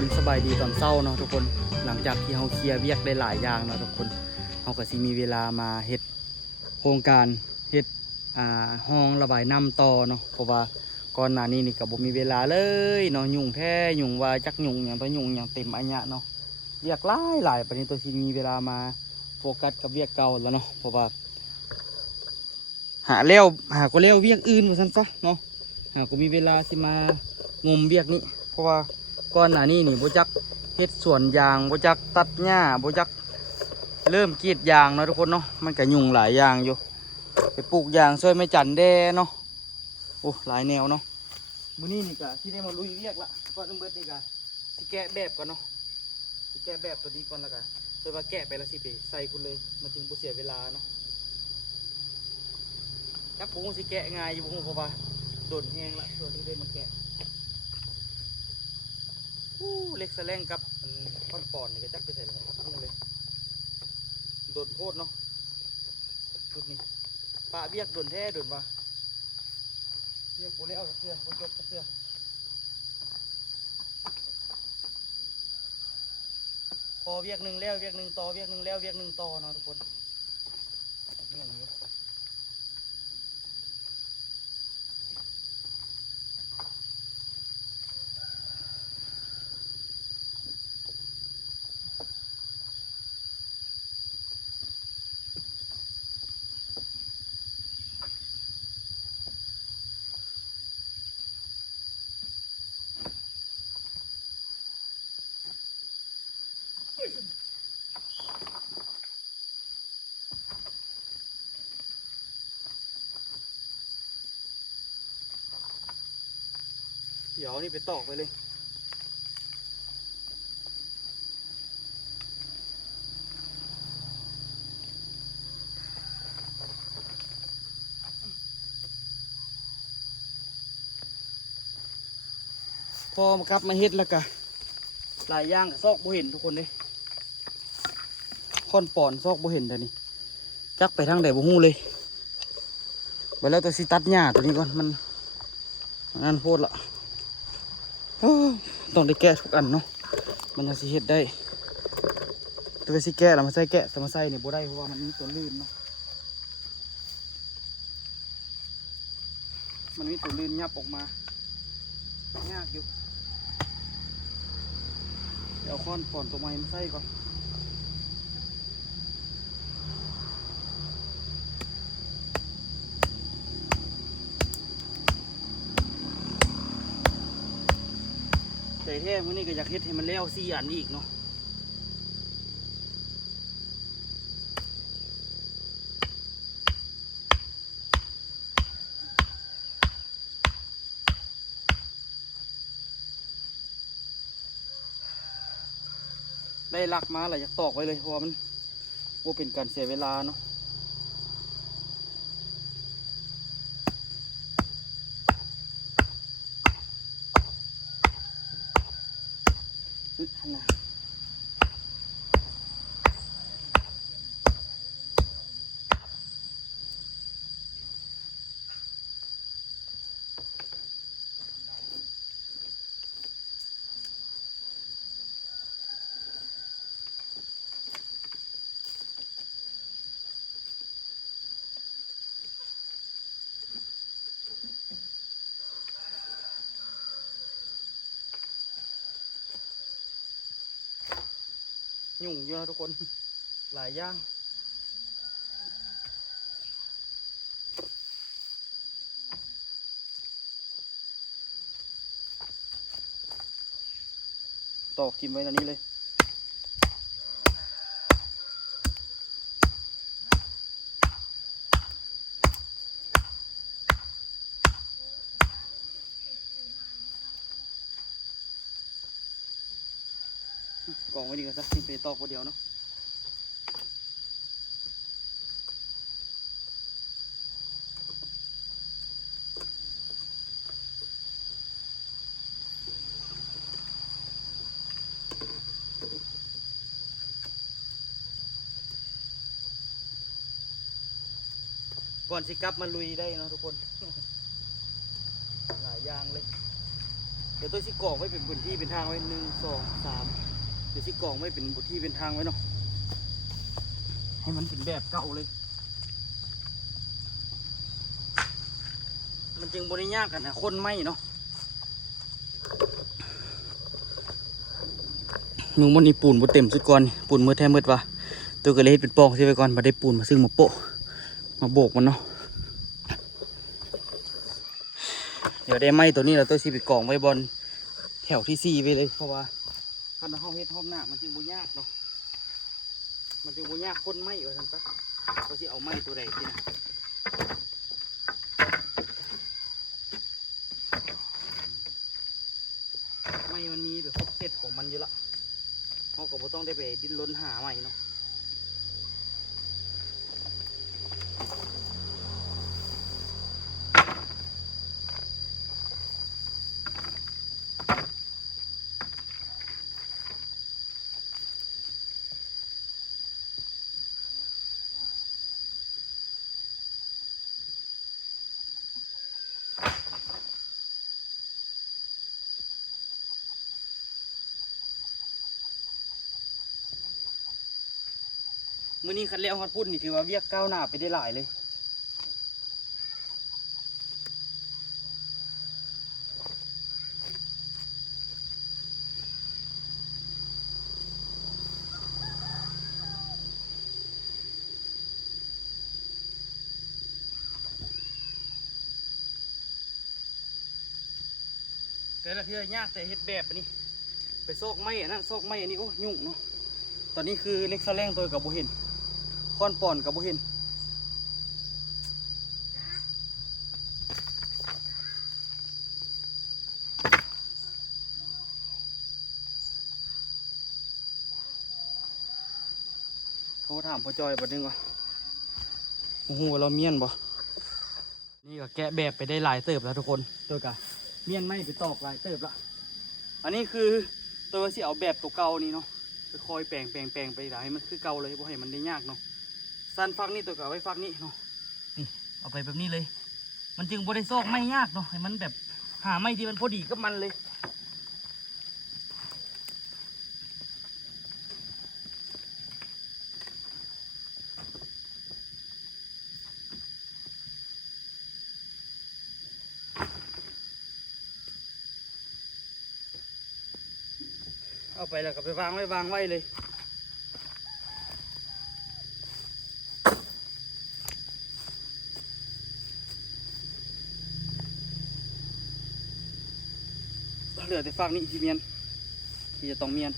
คนสบายดีตอนเช้าเนาะทุกคนหลังจากที่เราเคลียร์เวียกได้หลายอย่างเนาะทุกคนเราก็สิมีเวลามาเฮ็ดโครงการเฮ็ดห้องระบายน้ำต่อเนาะเพราะว่าก่อนหน้านี้นี่ก็บ่มีเวลาเลยเนาะยุ่งแท้ยุ่งว่าจักยุ่งหยังตัวยุ่งหยังเต็มอันเนี้ยเนาะเวียกหลายปานนี้ตัวสิมีเวลามาโฟกัสกับเวียกเก่าแล้วเนาะเพราะว่าหาก็เลี้ยวเวียกอื่นว่าซั่นซะเนาะก็มีเวลาสิมางมเวียกนี้เพราะว่าก่อนหน้านี้นี่บ่จักเฮ็ดสวนยางบ่จักตัดหญ้าบ่จักเริ่มกรีดยางเนาะทุกคนเนาะมันก็ยุ่งหลายอย่างอยู่ไปปลูกยางช่วยไม่จันแดเนาะโอ้หลายแนวเนาะมื้อนี้นี่ก็ที่ได้มาลุยเวียกละก่อนเบิดนี่ก็สิแกะแบบก่อนเนาะสิแกะแบบตัวนี้ก่อนแล้วก็โดยว่าแกะไปแล้วสิไปใส่พุ่นเลยมันจึงบ่เสียเวลาเนาะจักผมสิแกะง่ายอยู่บ่เพราะว่าโดนแห้งละส่วนที่ได้มาแกะเล็กแสลงกับท่อนปอนนี่ก็จักไปใส่เลยโดนโคตรเนาะชุดนี้ปะเบียกโดนแท้โดนว่าเบียกโบเล่เอาเสื้อโบจบเสื้อพอเบียกหนึ่งแล้วเบียกหนึ่งต่อเบียกหนึ่งแล้วเบียกหนึ่งต่อเนาะทุกคนเดี๋ยวนี่ไปตอกไปเลยพอมาครับมาเฮ็ดแล้วก็หลายอย่างซอกบ่เห็นทุกคนเลยค่อนปอนซอกบ่เห็นแต่นี่จักไปทางไหนบ่ฮู้เลยไปแล้วตัวสิตัดหญ้าตัวนี้ก่อนมันงานโพดละต้องได้แกะทุกอันเนาะมันจะสิเฮ็ดได้ตัวสิแกะแล้วมาใส่แกะมาใส่เนี่ยบ่ได้เพราะว่ามันมีตัวลื่นเนาะมันมีตัวลื่นยับออกมายากอยู่เดี๋ยวค้อนป่อนตัวไม้มาใส่ก่อนใจแท้มื้อนี้ก็อยากเฮ็ดให้มันแล้ว4 อันอีกเนาะได้ลักมาแล้วอยากตอกไว้เลยเพราะว่ามันบ่เป็นการเสียเวลาเนาะนะยุ่งเยอะทุกคนหลายอย่างตอกทิมไว้ตอนนี้เลยกองไว้ดีกว่าซะทิมไปตอกคนเดียวเนาะก่อนสิกลับมาลุยได้เนาะทุกคนหลายอย่างเลย เดี๋ยวตัวสิกองไว้เป็นบนที่เป็นทางไว้1 2 3เดี๋ยวสิกองไว้เป็นบนที่เป็นทางไว้เนาะให้มันเป็นแบบเก่าเลยมันจึงบริยากกันนะคนไม่เนาะมึงมันนี่ปูนบ่เต็มสุดก่อนปูนมือแท้มืดวะตัวก็เลยเป็นปองใช่ไปก่อนมาได้ปูนมาซึ่งมาโปะมาโบกมันเนาะเดี๋ยวได้ไม้ตัวนี้เราตัวซีไปกองไว้บนแถวที่4ไปเลยเพราะว่าคันเราเฮ็ดห้องหน้ามันจึงบ่ยากเนาะมันจึงบ่ยากคนไม้ว่าซั่นซะเราสิเอาไม้ตัวใดสินะไม้มันมีแบบครบเซตของมันอยู่ละเขาก็บ่ต้องได้ไปดิ้นรนหาใหม่เนาะมื้อนี้คันแล้วฮอดพุ่นนี่ถือว่าเวียกก้าวหน้าไปได้หลายเลยแต่ละเทื่อยากแต่เฮ็ดแบบนี้ไปซอกไม้อันนั้นซอกไม้อันนี้โอ้ยุ่งเนาะตอนนี้คือเล็กซะแรงตัวกับบ่เห็นค้อนป่อนกับบ่เห็นโทรถามพ่อจอยบัดนึงว่าโอ้โหเราเมียนบ่นี่ก็แกะแบบไปได้หลายเติบแล้วทุกคนตัวกะเมียนไม่ไปตอกหลายเติบละอันนี้คือตัวสิเอาแบบตัวเก่านี่เนาะไปคอยแปลงไปให้มันคือเก่าเลยบ่ให้มันได้ยากเนาะสั้นฟักนี่ตัวกะไว้ฟักนี่เนาะนี่เอาไปแบบนี้เลยมันจึงบ่ได้ซอกไม่ยากเนาะให้มันแบบหาไม่ที่มันพอดีกับมันเลยเอาไปแล้วก็ไปวางไว้เลยเหลือแต่ฟากนี้ที่เมียนที่จะต้องเมียน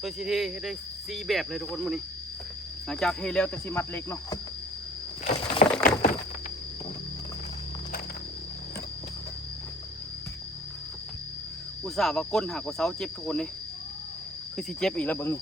ตัวชีเทได้4แบบเลยทุกคนมื้อนี้หลังจากเทแล้วแต่สิมัดเล็กเนาะอุตส่าห์ว่าก้นหักกว่าเสาเจ็บทุกคนเลยคือสิเจ็บอีกแล้วเบิ่งนี่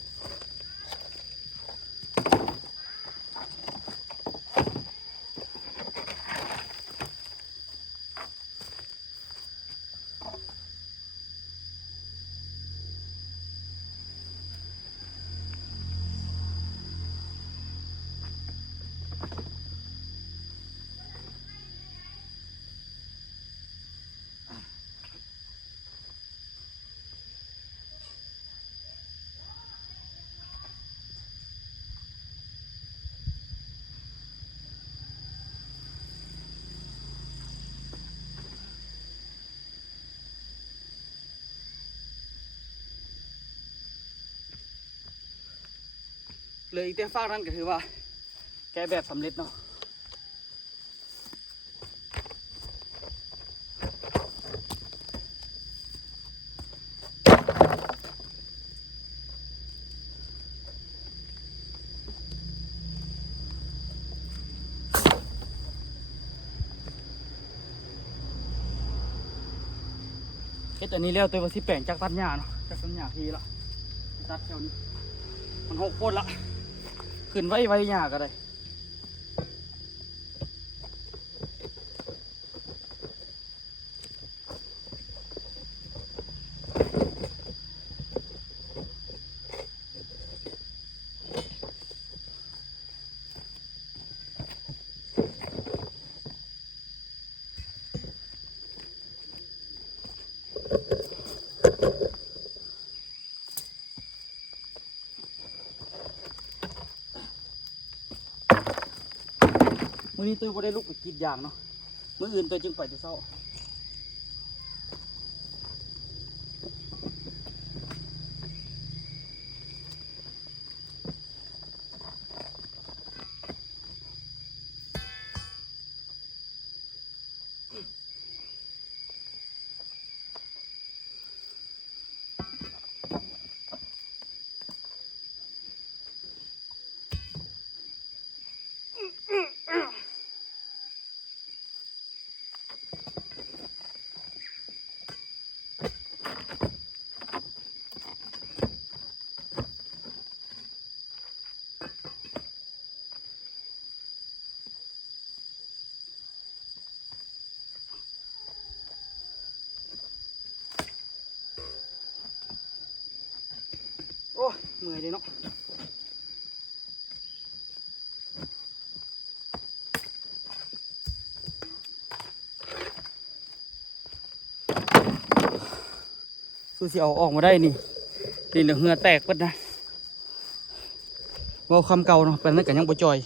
เลยอีกแต่ฟากนั้นก็ถือว่าแกแบบสำเร็จเนาะเฮ็ดอันนี้แล้วตัวว่าสิแปลงจากตัดหญ้าเนาะจากตัดหญ้าทีละตัดแถวนี้มัน6 โพดละขึ้นไว้หญ้าก็ได้ มื้อนี้ตัวบ่ได้ลุกไปกรีดยางเนาะมื้ออื่นตัวจึงไปแต่เช้าโอ้ยเมื่อยเลยเนาะสู้สิเอาออกมาได้นี่ดินเหงื่อแตกเปิดนะเว้าคำเก่าเนาะเป็นนั่นก็ยังบ่จ่อย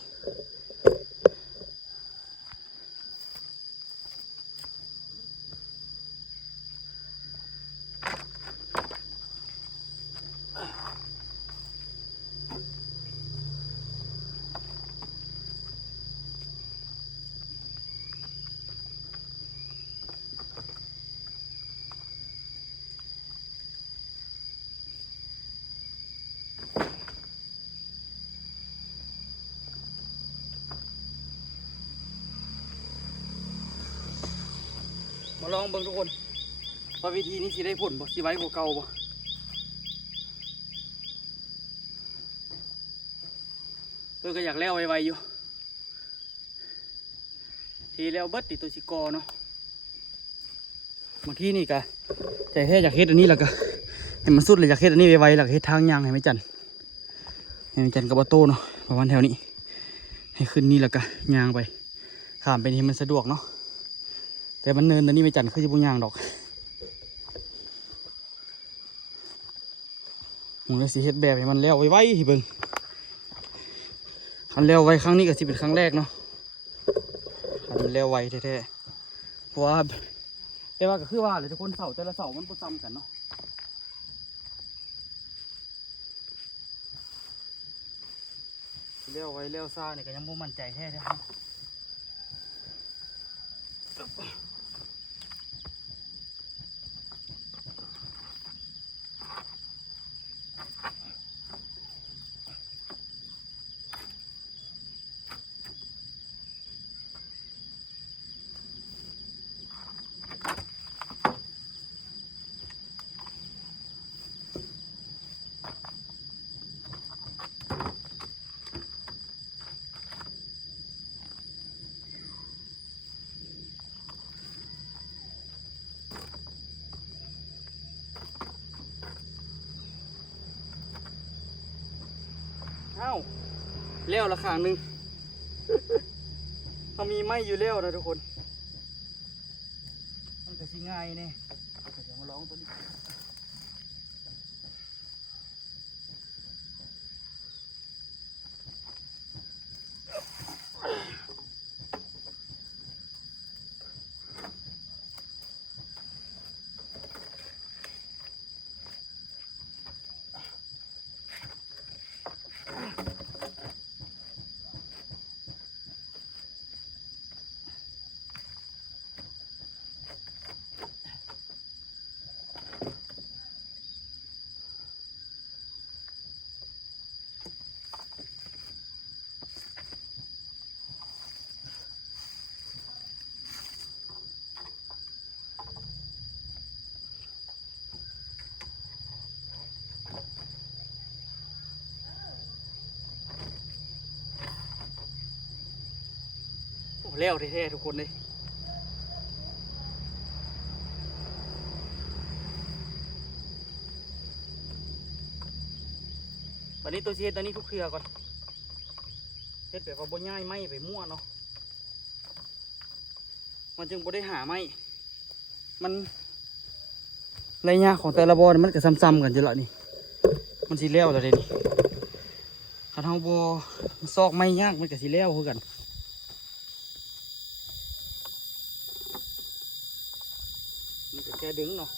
มาลองเบิ่งทุกคนว่าวิธีนี้สิได้ผลบ่สิไว้กว่าเก่าบ่เพิ่นก็อยากแล้วไวๆอยู่ทีแล้วเบิดติตัวสิกอเนาะบางทีนี่ก็ใจแท้อยากเฮ็ดอันนี้แล้วก็ให้มันสุดเลยอยากเฮ็ดอันนี้ไวๆแล้วก็เฮ็ดทางยางให้ไม่จันกับออโต้เนาะประมาณแถวนี้ให้ขึ้นนี่แล้วก็ยางไปข้ามไปนี่มันสะดวกเนาะแต่มันเนินอันนี้ไม่จันคือจะบุญยางดอกผมเลยสิเฮ็ดแบบให้มันแล้วไวๆให้เบิ่งคันแล้วไวครั้งนี้ก็สิเป็นครั้งแรกเนาะคันมันแล้วไวแท้ๆเพราะว่าแต่ว่าก็คือว่าเลยทุกคนเสาแต่ละเสามันบ่ซ้ำกันเนาะแล้วไวแล้วซ่าเนี่ยก็ยังบ่มั่นใจแท้ๆอ้าวเลี้ยวละข้างหนึ่ง เขามีไม้อยู่เลี้ยวนะทุกคนมันก็สิง่ายเนี่ยเดี๋ยวมาลองตัวนี้เลี้ยวแท้ๆทุกคนเลยวันนี้ตัวเชียร์ตอนนี้ทุกเครือก่อนเฮ็ดแบบว่าบ่ง่ายไม้ไปมั่วเนาะมันจึงบ่ได้หาไม้มันระยะของแต่ละบอลมันก็ซ้ำๆกันอยู่ละนี่มันสิเลี้ยวแล้วเด้นี่คันเฮาบ่ซอกไม้ยากมันก็สิเลี้ยวคือกัน ดึงเนาะ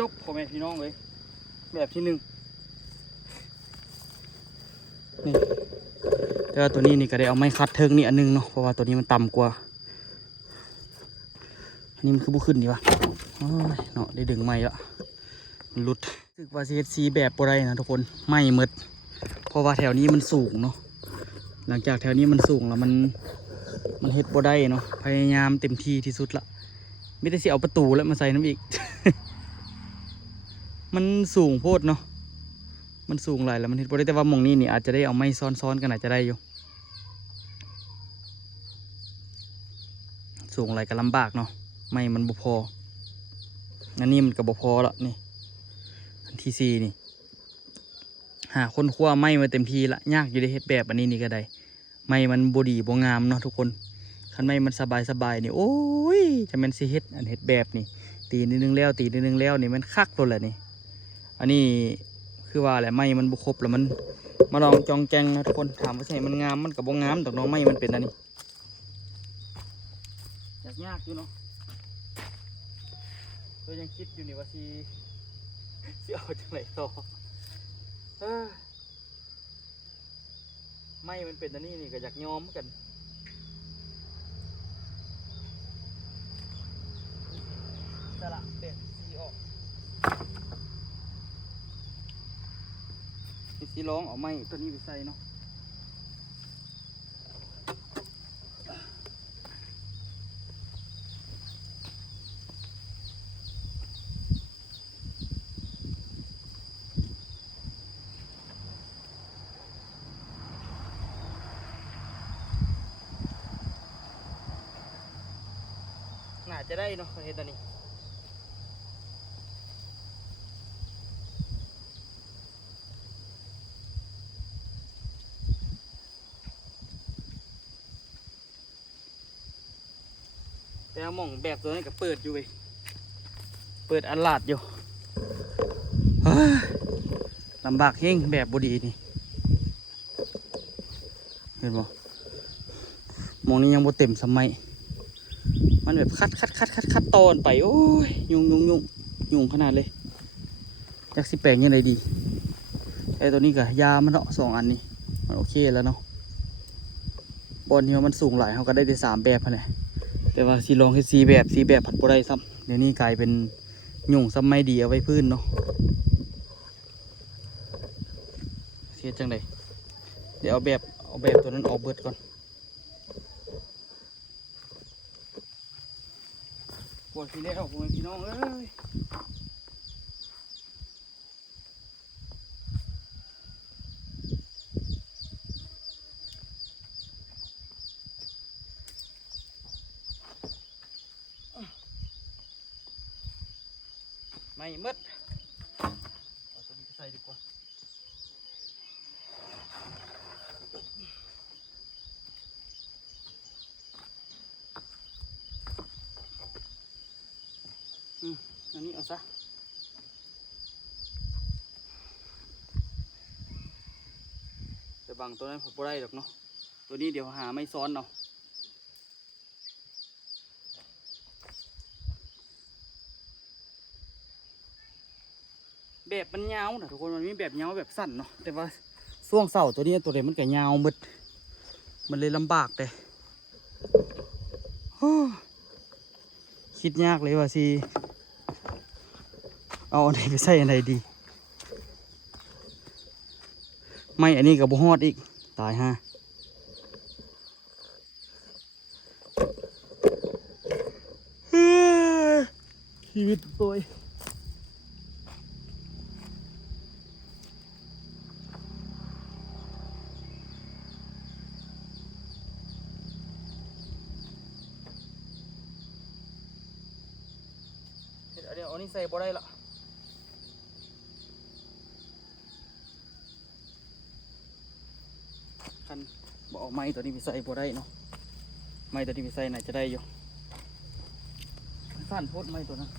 จบพ่อแม่พี่น้องเลยแบบที่หนึ่งนี่แต่ว่าตัวนี้นี่ก็ได้เอาไม้คัดเทิงนี่อันนึงเนาะเพราะว่าตัวนี้มันต่ำกว่าอันนี้มันคือบุขึ้นดีวะโอ้ยเนาะได้ดึงไม้ละมันหลุดรู้สึกว่าเซตซีแบบปไรนะทุกคนไม่หมดเพราะว่าแถวนี้มันสูงเนาะหลังจากแถวนี้มันสูงแล้วมันเฮ็ดบ่ได้เนาะพยายามเต็มที่ที่สุดละไม่ได้สิเอาประตูแล้วมาใส่น้ำอีก มันสูงโพดเนาะมันสูงหลายแล้วมันเห็นบ่ได้แต่ว่าหม่องนี้นี่อาจจะได้เอาไม้ซ้อนๆกันอาจจะได้อยู่สูงหลายก็ลำบากเนาะไม้มันบ่พออันนี้มันก็บ่พอละนี่อันที่สี่นี่หาคนคว้าไม้มาเต็มทีละยากอยู่ในเฮ็ดแบบอันนี้นี่ก็ได้ไม้มันบ่ดีบ่งามเนาะทุกคนคันไม้มันสบายนี่โอ้ยจะเป็นสิเฮ็ดอันเฮ็ดแบบนี่ตีนิดนึงแล้วตีนิดนึงแล้วนี่มันคักตัวแหละนี่อันนี้คือว่าแหละไม้มันบุครบแล้วมันมาลองจองแจงนะทุกคนถามว่าใช่มันงามมันกับบ่งามแต่น้องไม้มันเป็นอันนี้ยากอยู่เนาะเรายังคิดอยู่นี่ว่าสิเอาจังไหนต่อไม้มันเป็นอันนี้นี่ก็อยากยอมกันสละเด็ดสีออกสีร้องเอาไม้ตัวนี้ไปใส่เนาะน่าจะได้เนาะเห็นตอนนี้แต่หม่องแบบตัวนี้ก็เปิดอยู่เว้ยเปิดอันลาดอยู่ลำบากเฮงแบบบดีนี่เห็นบ่มองนี้ยังบ่เต็มสมัยมันแบบคัดตอนไปโอ้ยยุ่งขนาดเลยจักสิแปลงยังไงดีไอ้ตัวนี้ก็ยามันเนาะ2 อันนี้มันโอเคแล้วเนาะบอลที่มันสูงหลายเขาก็ได้3 แบบเลยแต่ว่าสีลองให้4 แบบผัดบ่ได้ซ้ำเดี๋ยวนี้กลายเป็นยุ่งซ้ำไม่ดีเอาไว้พื้นเนาะเสียจังไดเดี๋ยวเอาแบบตัวนั้นออกเบิดก่อนปวดทีแล้วคุณพี่น้องเอ้ยไม่มืดเอาตัวนี้ไปใส่ดีกว่าอันนี้เอาซะจะบังตัวนั้นผมไม่ได้หรอกเนาะตัวนี้เดี๋ยวหาไม่ซ้อนเนาะ แบบมันยาวนะทุกคนมันมีแบบยาวแบบสั้นเนาะแต่ว่าช่วงเสาตัวนี้ตัวเด็มันก็ยาวมืดมันเลยลำบากเลยคิดยากเลยว่าสิเอาอันไหนไปใส่อันไหนดีไม่อันนี้กับบุฮอดอีกตายฮะชีวิตตัวเดี๋ยวอันนี้ใส่บ่ได้ละคันบอกไม้ตัวนี้ไปใส่บ่ได้เนาะไม้ตัวนี้ไปใส่ไหนจะได้อยู่สั้นโพดไม้ตัวนั้น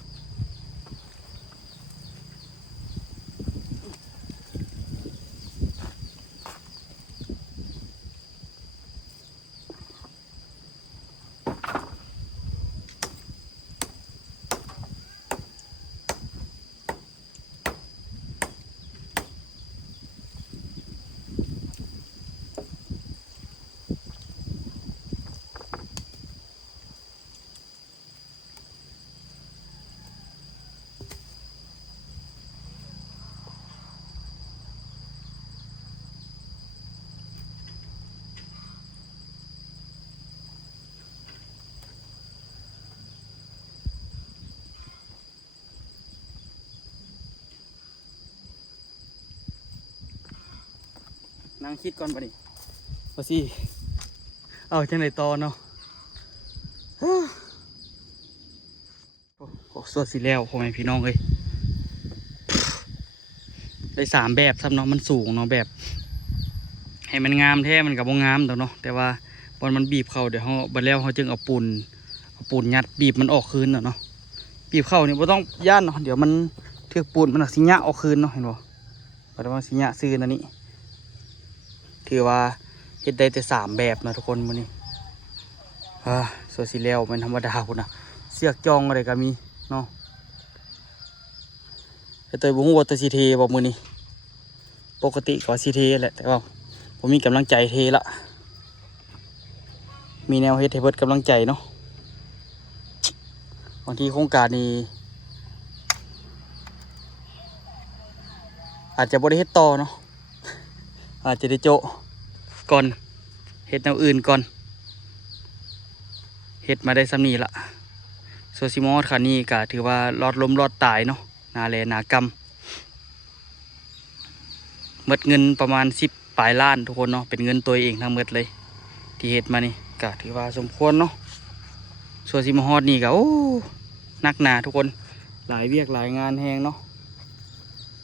นั่งคิดก่อนปะนี่ว่าสิเอาจังไหนต่อเนาะโอ้สวดสิแล้วพ่อแม่พี่น้องเลยได้3แบบซ้ำเนาะมันสูงเนาะแบบให้มันงามแท้มันกับบ่งามแต่เนาะแต่ว่าบอลมันบีบเข้าเดี๋ยวเขาบัดแล้วเขาจึงเอาปูนยัดบีบมันออกคืนเนาะบีบเข้าเนี่ยบ่ต้องย่านเนาะเดี๋ยวมันเทือกปูนมันสิญะออกคืนเนาะเห็นบ่บัดว่าสิญะซื้อนั่นนี่ถือว่าเฮ็ดได้แต่3แบบนะทุกคนมื้อนี้ส่วนสีแล้วมันธรรมดาพุ่นนะเสือกจองอะไรก็มีเนาะแต่ตัวบุ้งวัวตัวสีเทบอกมื้อนี้ปกติก็สีเทแหละแต่ว่าผมมีกำลังใจเทละมีแนวเฮ็ดให้เบิดกำลังใจเนาะบางทีโครงการนี้อาจจะบ่ได้เฮ็ดต่อเนาะอาจจะได้โจะก่อนเฮ็ดแนวอื่นก่อนเฮ็ดมาได้ซ้ำนี้ละโซซิมอสคันนี้ก็ถือว่ารอดล้มรอดตายเนาะนาแลนากรรมหมดเงินประมาณ10 ปลายล้านทุกคนเนาะเป็นเงินตัวเองทั้งหมดเลยที่เฮ็ดมานี่ก็ถือว่าสมควรเนาะโซซิมอสนี่ก็โอ้นักหนาทุกคนหลายเวียกหลายงานแหงเนาะ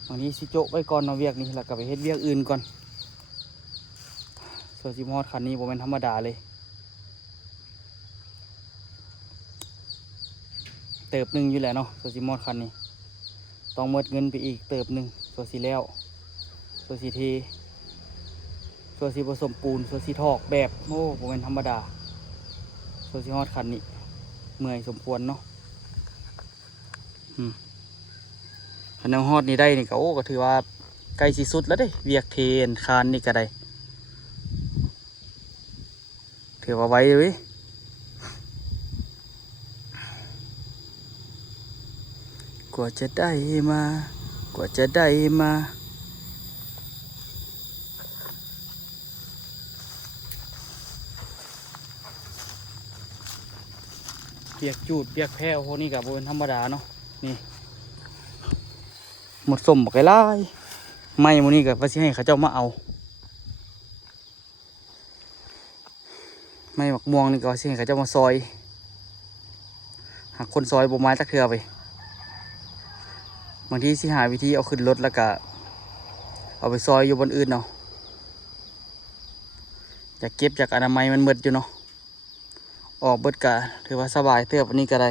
วันนี้สิโจะไว้ก่อนเนาะเวียกนี้แล้วก็ไปเฮ็ดเวียกอื่นก่อนโซซิมอสคันนี้บ่แม่นธรรมดาเลยเติบหนึ่งอยู่แหละเนาะโซซิมอดคันนี้ต้องหมดเงินไปอีกเติบหนึ่งโซซิแล้วโซซิเทโซซิผสมปูนโซซิทอกแบบโอ้ผมเป็นธรรมดาโซซิฮอดคันนี้เมื่อยสมควรเนาะคันเอาฮอดนี่ได้นี่ก็โอ้ก็ถือว่าใกล้สิสุดแล้วเด้เวียกเทนคานนี่ก็ได้ถือว่าไว้เลยกว่าจะได้มากว่าจะได้มาเปียกจูดเปียกแพ้วพวกนี้กับเป็นธรรมดาเนาะนี่หมดสมบักไก่ไล่ไม่พวกนี้กับว่าสิให้เขาเจ้ามาเอาไม่หมักม่วงนี่ก็ว่าสิให้เขาเจ้ามาซอยหากคนซอยบ่ไม้ตักเถื่อไปบางทีสิหาวิธีเอาขึ้นรถแล้วก็เอาไปซอยอยู่บนอื่นเนาะอยากเก็บจากอนามัยมันหมดอยู่เนาะออกเบิดกะถือว่าสบายเตือบอันนี้ก็ได้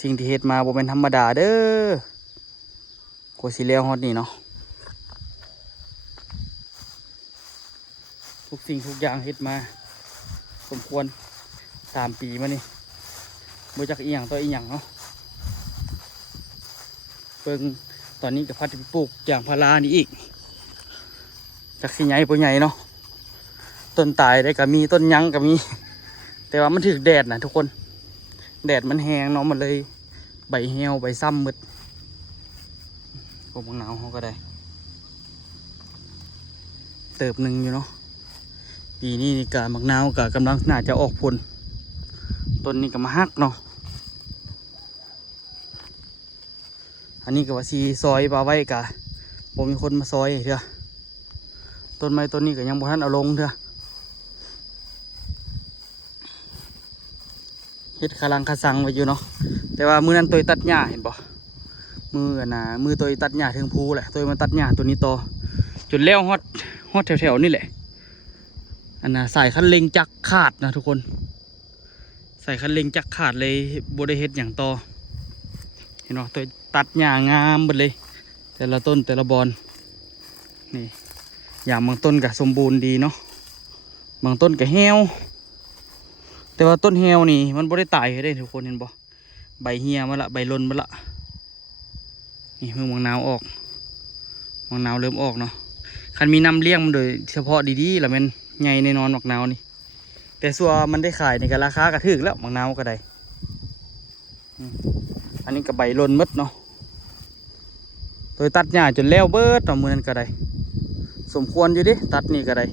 สิ่งที่เฮ็ดมาบ่เป็นธรรมดาเด้อกว่าสิแล้วฮอดนี่เนาะทุกสิ่งทุกอย่างเฮ็ดมาสมควร3 ปีมานี่บ่จักอีหยังต่ออีหยังเนาะโซ บิ่งตอนนี้ก็พัดไปปลูกยางพารานี่อีกจากสิใหญ่บ่ใหญ่เนาะต้นตายได้ก็มีต้นยั้งก็มีแต่ว่ามันถึกแดดนะทุกคนแดดมันแห้งเนาะมันเลยใบเหี่ยวใบซ้ำมืดพวกมังนาวเขาก็ได้เติบหนึ่งอยู่เนาะปีนี้นี่กะมังนาวกะกำลังน่าจะออกผลต้นนี้ก็มาฮักเนาะอันนี้ก็ว่าซีซอยปลาไว้กะบ่มีคนมาซอยเถอะต้นไม้ต้นนี้ก็ยังบ่ทันเอาลงเถอะเฮ็ดคารังคาซังไว้อยู่เนาะแต่ว่ามือนั้นตัวตัดหญ้าเห็นบ่มือตัวตัดหญ้าถึงภูแหละตัวมันตัดหญ้าตัวนี้ต่อจนแล้วฮอดแถวๆนี่แหละอันน่ะสายคันเร่งจักขาดนะทุกคนใส่คันเร่งจักขาดเลยบ่ได้เฮ็ดอย่างต่อเห็นบ่ตัวตัดหญ้างามหมดเลยแต่ละต้นแต่ละบอนนี่อย่างบางต้นก็สมบูรณ์ดีเนาะบางต้นก็แห้วแต่ว่าต้นแห้วนี่มันบ่ได้ตายได้ทุกคนเห็นบ่ใบเหี่ยมาละใบลนมาละนี่มือมะนาวออกมะนาวเริ่มออกเนาะคันมีน้ำเลี้ยงมันโดยเฉพาะดีๆแล้วมันใหญ่แน่นอนมะนาวนี่แต่ส่วนมันได้ขายในกราคากระถึกแล้วมะนาวก็ได้อันนี้ก็ใบลนมดเนาะโดยตัดหญ้าจนแล้วเบิดต่อมือนั้นก็ได้สมควรอยู่ดิตัดนี่ก็ได้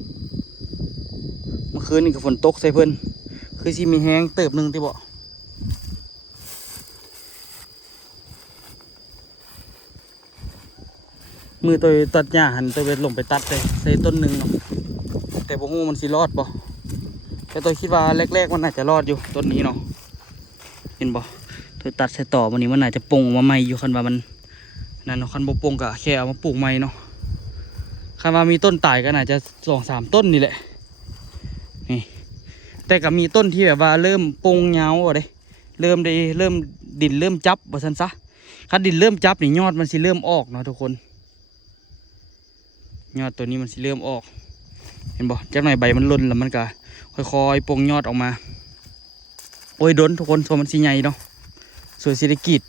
เมื่อคืนนี่ก็ฝนตกใส่เพิ่นคือสิมีแห้งเติบหนึ่งที่บ่มือตัวตัดหญ้าหันตัวไปลงไปตัดเลยใส่ต้นหนึ่งเนาะแต่บ่ฮู้มันสิรอดบ่แต่ตัวคิดว่าแรกๆมันน่าจะรอดอยู่ต้นนี้เนาะเห็นบ่ตัวตัดใส่ต่อวันนี้มันน่าจะปงมาใหม่อยู่คันว่ามันนั่นเนาะคันบ่ปงก็แค่เอามาปลูกใหม่เนาะคันว่ามีต้นตายก็น่าจะ2-3ต้นนี่แหละนี่แต่ก็มีต้นที่แบบว่าเริ่มปงเงาเลยเริ่มดินเริ่มจับว่าซั่นซะคันดินเริ่มจับนี่ยอดมันสิเริ่มออกเนาะทุกคนยอดตัวนี้มันสิเริ่มออกเห็นบ่จากหน่อยใบมันหล่นแล้วมันก็ค่อยๆปงยอดออกมาโอ้ยดนทุกคนส่วนมันสิใหญ่เนาะส่วนสิได้กรีด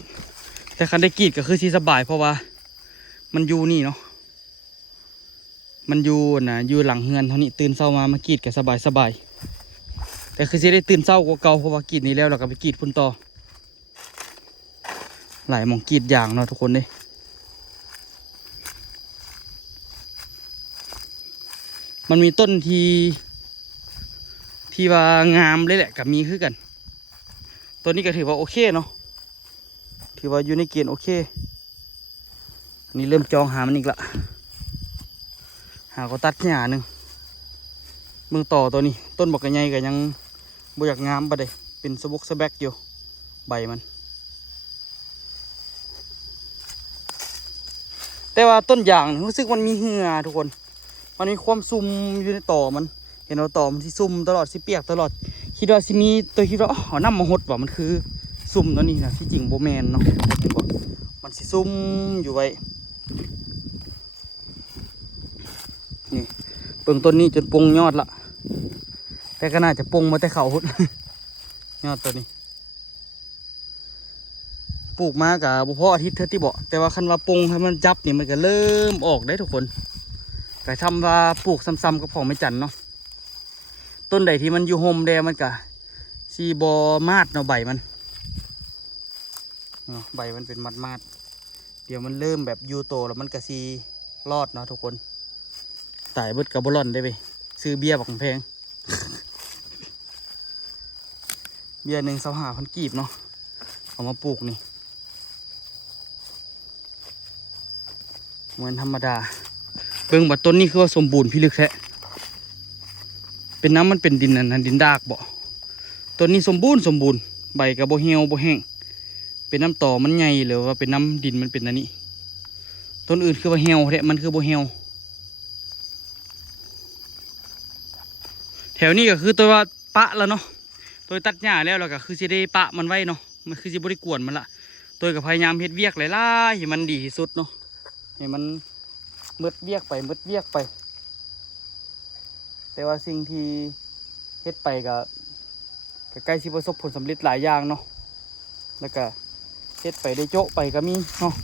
แต่คันได้กรีดก็คือสิสบายเพราะว่ามันอยู่นี่เนาะมันอยู่อยู่หลังเฮือนเท่านี้ตื่นเช้ามามากรีดก็สบายแต่คือสิได้ตื่นเช้ากว่าเก่าเพราะว่ากรีดนี้แล้วเราก็ไปกรีดพุ่นต่อหลายหม่องกรีดอย่างเนาะทุกคนเลยมันมีต้นที่ว่างามเลยแหละกับมีคือกันตัวนี้ก็ถือว่าโอเคเนาะถือว่าอยู่ในเกณฑ์โอเคอันนี้เริ่มจองหามันอีกละหาก็ตัดหญ้าหนึ่งเมืองต่อตัวนี้ต้นบอกกันใหญ่ก็ยังบ่อยากงามปะเด้เป็นสบุกสแบกอยู่ใบมันแต่ว่าต้นยางรู้สึกมันมีเหือทุกคนมันมีความซุ่มอยู่ในต่อมันเห็นว่าต่อมันที่ซุ่มตลอดสิเปียกตลอดคิดว่าสิมีตัวคิดว่าเอาน้ำมาหดว่ามันคือซุ่มตัวนี้นะที่จริงโบแมนเนาะมันสิซุ่มอยู่ไว้นี่เบิ่งต้นนี้จนปงยอดละแต่ก็น่าจะปงมาแต่เขาหด ยอดตัวนี้ปลูกมากับบุพเพอาทิตย์เท่าที่บอกแต่ว่าคันว่าปงให้มันจับนี่มันก็เริ่มออกได้ทุกคนแต่ทำว่าปลูกซ้ำๆกับของไม่จันเนาะต้นใดที่มันอยู่โฮมแดมันก็ซีบอมาดเนาะใบมันใบมันเป็นมัดเดี๋ยวมันเริ่มแบบยูโตแล้วมันก็ซีรอดเนาะทุกคนตายเบิดกับบอลอนได้ไปซื้อเบียร์บักแพง เบียร์1,500 กีบเนาะเอามาปลูกนี่เหมือนธรรมดาเบิ่งบัดต้นนี้คือว่าสมบูรณ์พิลึกแท้เป็นน้ำมันเป็นดินนั่นดินดากบ่ต้นนี้สมบูรณ์ใบกับโบเหี่ยวโบแห้งเป็นน้ำต่อมันใหญ่หรือว่าเป็นน้ำดินมันเป็นอันนี้ต้นอื่นคือว่าเหี่ยวแท้มันคือโบเหี่ยวแถวนี้ก็คือตัวว่าปะแล้วเนาะตัวตัดหญ้าแล้วก็คือสิได้ปะมันไว้เนาะมันคือสิบ่ได้กวนมันละตัวก็พยายามเฮ็ดเวียกหลายๆให้มันดีที่สุดเนาะให้มันมืดเวียกไป แต่ว่าสิ่งที่เฮ็ดไปก็ใกล้สิประสบผลสำเร็จหลายอย่างเนาะแล้วก็เฮ็ดไปได้โจ๊ะไปก็มีเนาะ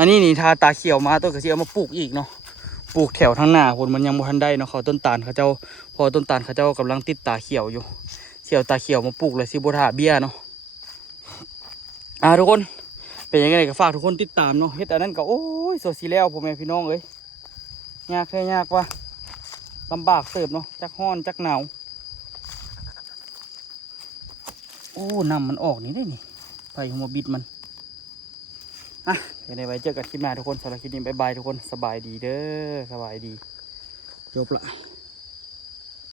อันนี้นี่ทาตาเขียวมาต้นกระเจียวมาปลูกอีกเนาะปลูกแถวทางหน้าคนมันยังบ่ทันได้เนาะเขาต้นตาลเขาเจ้าพอต้นตาลเขาเจ้ากำลังติดตาเขียวอยู่เขียวตาเขียวมาปลูกเลยสิบ่ท่าเบี้ยเนาะทุกคนเป็นยังไงก็ฝากทุกคนติดตามเนาะเฮ็ดอันนั้นก็โอ้ยโซซีแล้วพ่อแม่พี่น้องเอ้ยยากแค่ยากวะลำบากเสิร์ฟเนาะจักฮ้อนจักหนาวโอ้น้ำมันออกนี่ได้นี่ไปหัวบิดมันเดี๋ยวไว้เจอกันคลิปหน้าทุกคนสำหรับคลิปนี้บ๊ายบายทุกคนสบายดีเด้อสบายดีจบละ